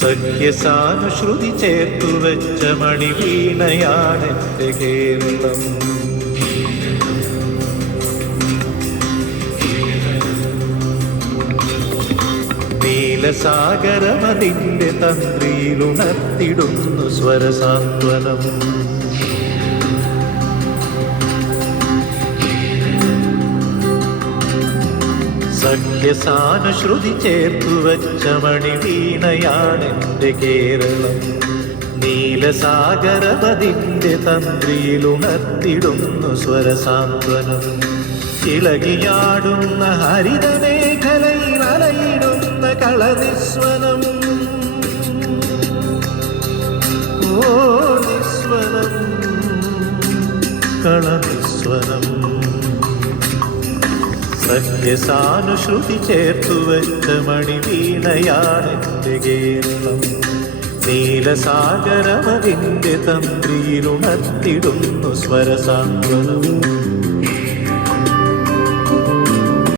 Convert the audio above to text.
സഖ്യസാനുശ്രുതി ചേർത്തു വെച്ച മണിവീണയാണെന്റെ കേരളം. നീലസാഗരമതിന്റെ തന്ത്രിയിലുണർത്തിടുന്നു സ്വരസാന്ത്വനം. സഖ്യസാനുശ്രുതി ചേർത്തു വച്ച മണി മണിവീണയാണെന്റെ കേരളം. നീലസാഗരപതിന്റെ തന്ത്രിയിലുണർത്തിടുന്നു സ്വരസാന്ത്വനം. ഇളകിയാടുന്ന ഹരിതമേഖലയിൽ അലയിടുന്ന കളനിസ്വനം. ഓ നിസ്വനം കളനിസ്വനം. സഖ്യസാനുശ്രുതി ചേർത്തു വെച്ച മണിവീണയാണെന്റെ കേരളം. നീലസാഗരമതിന്റെ തന്ത്രിയിലുണർത്തിടുന്നു സ്വരസാന്ത്വനം